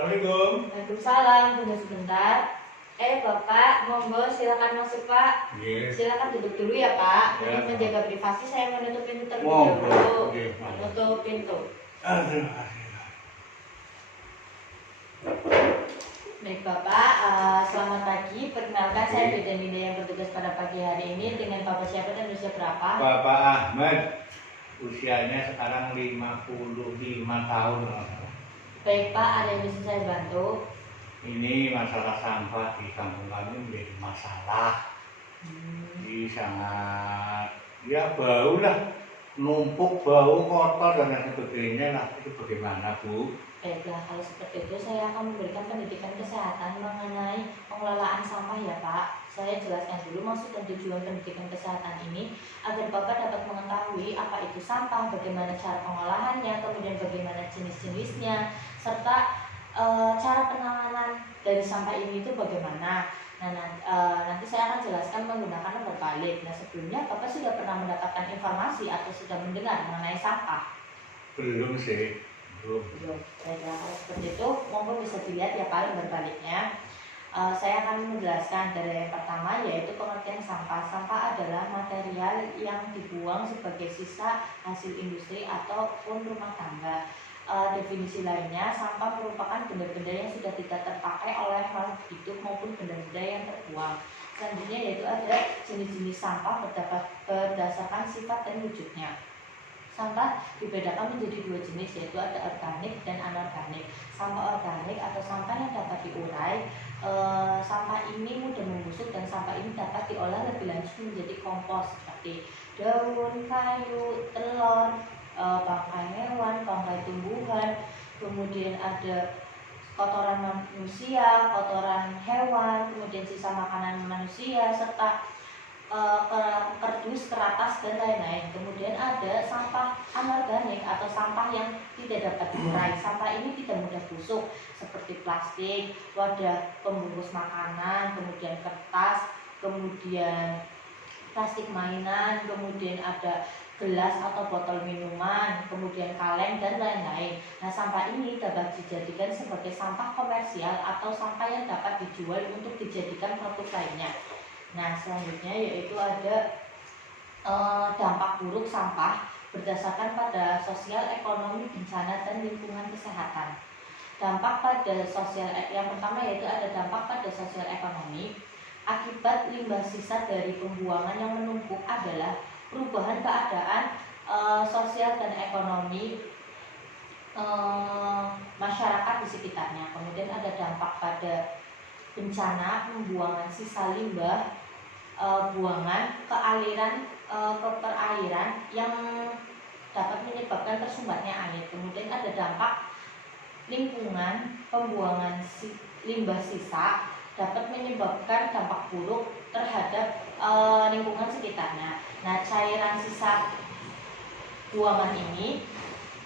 Assalamualaikum. Waalaikumsalam. Tunggu sebentar. Bapak, monggo silakan masuk Pak. Yes. Silakan duduk dulu ya Pak. Ya. Untuk menjaga privasi saya menutup pintu terlebih Monggo. dahulu. Oke, Menutup pintu. Aduh. Baik Bapak, selamat pagi. Perkenalkan saya Beda Ninda yang bertugas pada pagi hari ini. Dengan Bapak siapa dan usia berapa? Bapak Ahmad, usianya sekarang 55 tahun. Baik Pak, ada yang bisa saya bantu? Ini masalah sampah di kampung kami menjadi masalah. Jadi sangat, ya bau lah, numpuk bau kotor dan lain sebagainya lah. Itu bagaimana Bu? Baiklah, kalau seperti itu saya akan memberikan pendidikan kesehatan mengenai pengelolaan sampah ya Pak. Saya jelaskan dulu maksud dan tujuan pendidikan kesehatan ini agar Bapak dapat mengetahui apa itu sampah, bagaimana cara pengolahannya, kemudian bagaimana jenis-jenisnya, serta cara penanganan dari sampah ini itu bagaimana. Nah, nanti saya akan jelaskan menggunakan berbalik. Nah, sebelumnya Bapak sudah pernah mendapatkan informasi atau sudah mendengar mengenai sampah? Belum sih. Belum. Baiklah, kalau seperti itu monggo bisa dilihat ya Pak berbaliknya. Saya akan menjelaskan dari yang pertama yaitu pengertian sampah. Sampah adalah material yang dibuang sebagai sisa hasil industri ataupun rumah tangga. Definisi lainnya, sampah merupakan benda-benda yang sudah tidak terpakai oleh makhluk hidup maupun benda-benda yang terbuang. Selanjutnya yaitu ada jenis-jenis sampah berdasarkan sifat dan wujudnya. Sampah dibedakan menjadi dua jenis yaitu ada organik dan anorganik. Sampah organik atau sampah yang dapat diurai, sampah ini mudah membusuk dan sampah ini dapat diolah lebih lanjut menjadi kompos seperti daun, kayu, telur, bangkai hewan, bangkai tumbuhan, kemudian ada kotoran manusia, kotoran hewan, kemudian sisa makanan manusia, serta kardus, keratas, dan lain-lain. Kemudian ada sampah anorganik atau sampah yang tidak dapat diurai. Sampah ini tidak mudah busuk seperti plastik, wadah pembungkus makanan, kemudian kertas, kemudian plastik mainan, kemudian ada gelas atau botol minuman, kemudian kaleng, dan lain-lain. Nah, sampah ini dapat dijadikan sebagai sampah komersial atau sampah yang dapat dijual untuk dijadikan produk lainnya. Nah, selanjutnya yaitu ada dampak buruk sampah berdasarkan pada sosial, ekonomi, bencana, dan lingkungan kesehatan. Dampak pada sosial, yang pertama yaitu ada dampak pada sosial ekonomi. Akibat limbah sisa dari pembuangan yang menumpuk adalah perubahan keadaan sosial dan ekonomi masyarakat di sekitarnya. Kemudian ada dampak pada bencana pembuangan sisa limbah buangan ke aliran ke perairan yang dapat menyebabkan tersumbatnya air. Kemudian ada dampak lingkungan, pembuangan limbah sisa dapat menyebabkan dampak buruk terhadap lingkungan sekitarnya. Nah, cairan sisa buangan ini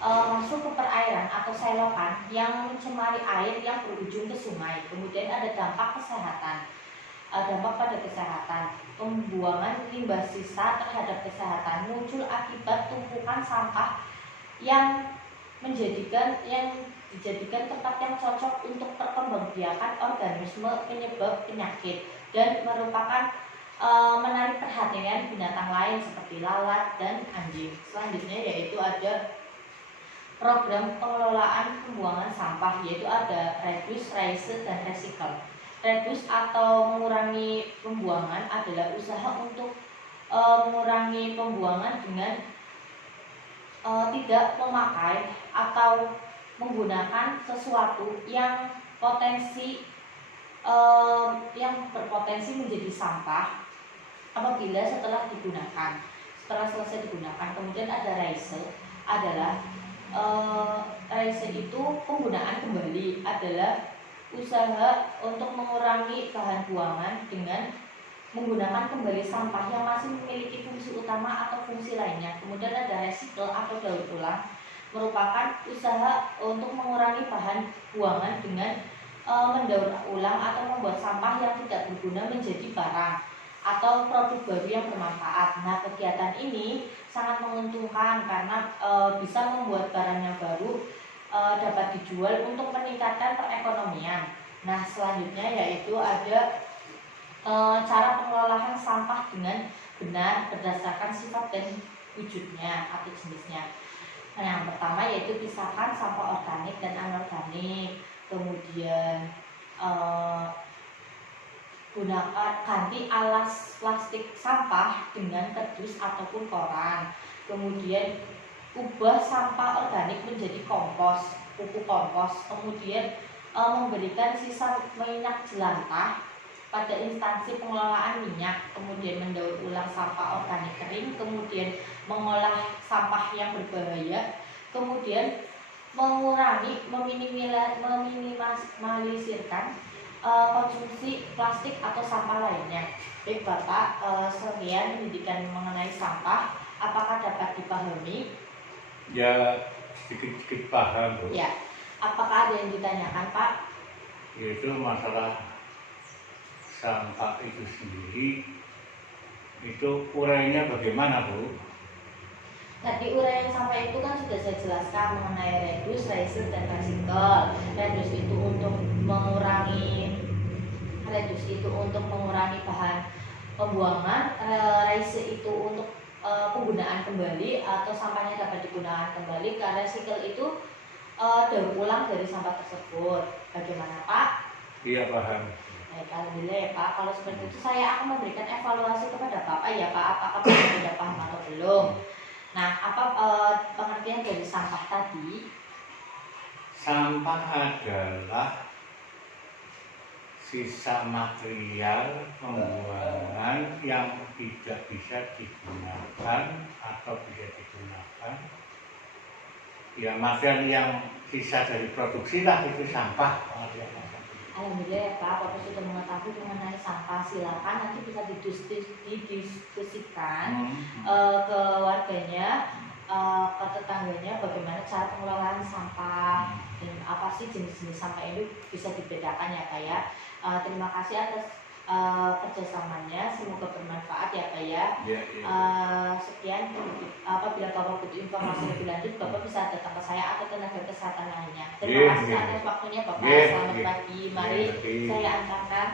masuk ke perairan atau selokan yang mencemari air yang berujung ke sungai. Kemudian ada dampak kesehatan. Dampak pada kesehatan, pembuangan limbah sisa terhadap kesehatan muncul akibat tumpukan sampah yang dijadikan tempat yang cocok untuk perkembangbiakan organisme penyebab penyakit dan merupakan menarik perhatian binatang lain seperti lalat dan anjing. Selanjutnya yaitu ada program pengelolaan pembuangan sampah, yaitu ada reduce, reuse, dan recycle. Reduce atau mengurangi pembuangan adalah usaha untuk mengurangi pembuangan dengan tidak memakai atau menggunakan sesuatu yang berpotensi menjadi sampah apabila setelah selesai digunakan. Kemudian ada reuse adalah reuse itu penggunaan kembali, adalah usaha untuk mengurangi bahan buangan dengan menggunakan kembali sampah yang masih memiliki fungsi utama atau fungsi lainnya. Kemudian ada recycle atau daur ulang, merupakan usaha untuk mengurangi bahan buangan dengan mendaur ulang atau membuat sampah yang tidak berguna menjadi barang atau produk baru yang bermanfaat. Nah, kegiatan ini sangat menguntungkan karena bisa membuat barang yang baru dapat dijual untuk meningkatkan perekonomian. Nah, selanjutnya yaitu ada cara pengelolaan sampah dengan benar berdasarkan sifat dan wujudnya atau jenisnya. Nah, yang pertama yaitu pisahkan sampah organik dan anorganik. Kemudian gunakan ganti alas plastik sampah dengan kardus ataupun koran. Kemudian ubah sampah organik menjadi kompos, pupuk kompos. Kemudian memberikan sisa minyak jelantah pada instansi pengelolaan minyak. Kemudian mendaur ulang sampah organik kering. Kemudian mengolah sampah yang berbahaya. Kemudian mengurangi, meminimalisirkan konsumsi plastik atau sampah lainnya. Baik Bapak, sekian pendidikan mengenai sampah. Apakah dapat dipahami? Ya, sedikit-sedikit paham, Bu. Ya. Apakah ada yang ditanyakan, Pak? Yaitu masalah sampah itu sendiri, itu urainya bagaimana, Bu? Tadi uraian sampah itu kan sudah saya jelaskan mengenai reduce, recycle, dan recycle. Reduce itu untuk mengurangi bahan pembuangan, recycle itu untuk penggunaan kembali atau sampahnya dapat digunakan kembali. Recycle itu daur ulang dari sampah tersebut. Bagaimana, Pak? Iya, paham. Baik, alhamdulillah ya Pak. Kalau seperti itu saya akan memberikan evaluasi kepada Bapak ya Pak. Apakah Bapak sudah paham atau belum? Nah, apa pengertian dari sampah tadi? Sampah adalah sisa material pembuangan yang tidak bisa digunakan atau bisa digunakan. Ya, material yang sisa dari produksi lah itu sampah. Alhamdulillah ya Pak, Bapak sudah mengetahui mengenai sampah. Silakan nanti bisa didiskusikan ke warganya, ke tetangganya bagaimana cara pengelolaan sampah dan apa sih jenis-jenis sampah ini bisa dibedakan ya Pak ya. Terima kasih atas kerjasamanya, semoga bermanfaat ya Pak ya. Sekian, apabila Bapak butuh informasi lebih lanjut, Bapak bisa datang ke saya atau tenaga kesehatan lainnya. Terima kasih atas waktunya Bapak. Selamat pagi. Mari saya antarkan.